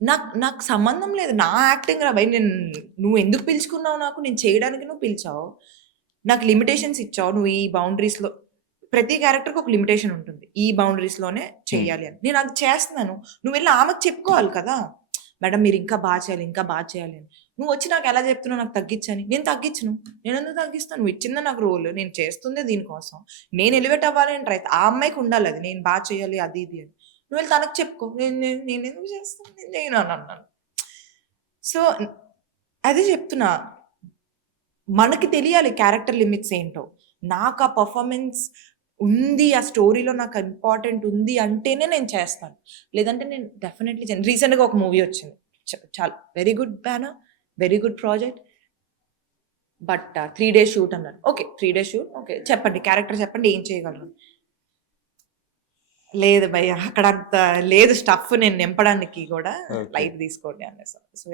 నాకు నాకు సంబంధం లేదు. నా యాక్టింగ్ రా భయ్! నువ్వెందుకు పిలుచుకున్నావు నాకు? నేను చేయడానికి నువ్వు పిలిచావు. నాకు లిమిటేషన్స్ ఇచ్చావు. నువ్వు ఈ బౌండరీస్‌లో ప్రతి క్యారెక్టర్‌కి ఒక లిమిటేషన్ ఉంటుంది. ఈ బౌండరీస్‌లోనే చెయ్యాలి అని. నేను అది చేస్తున్నాను. నువ్వెళ్లి ఆమెకు చెప్పుకోవాలి కదా! మేడం మీరు ఇంకా బా చేయాలి, ఇంకా బా చేయాలి అని. నువ్వొచ్చి నాకు ఎలా చెప్తున్నావు నాకు తగ్గిచ్చని? నేను తగ్గిచ్చను. నేనెందుకు తగ్గిస్తాను? నువ్వు ఇచ్చిందే నాకు రోల్. నేను చేస్తుందే దీనికోసం. నేను ఎలివేట్ అవ్వాలి అని ఆ అమ్మాయికి ఉండాలది. నేను బా చేయాలి అది ఇది అని. నువ్వెళ్లి తనకు చెప్పుకో. నేనెందుకు చేస్తాను? నేను చేయను అని అన్నాను. సో, అదే చెప్తున్నా. మనకి తెలియాలి క్యారెక్టర్ లిమిట్స్ ఏంటో. నాకు ఆ పెర్ఫార్మన్స్ ఉంది. ఆ స్టోరీలో నాకు ఇంపార్టెంట్ ఉంది అంటేనే నేను చేస్తాను. లేదంటే నేను డెఫినైట్‌లీ చేయను. రీసెంట్‌గా ఒక మూవీ వచ్చింది. చాలా very good banner, very good project. But 3 days shoot అన్నారు. ఓకే. 3 days shoot. ఓకే. చెప్పండి. క్యారెక్టర్ చెప్పండి. ఏం చేయగలరు? లేదు భయ్యా! అక్కడంత లేదు స్టఫ్ నేను నింపడానికి గూడా ఓకే. లైట్ తీసుకోండి అనేసా. సో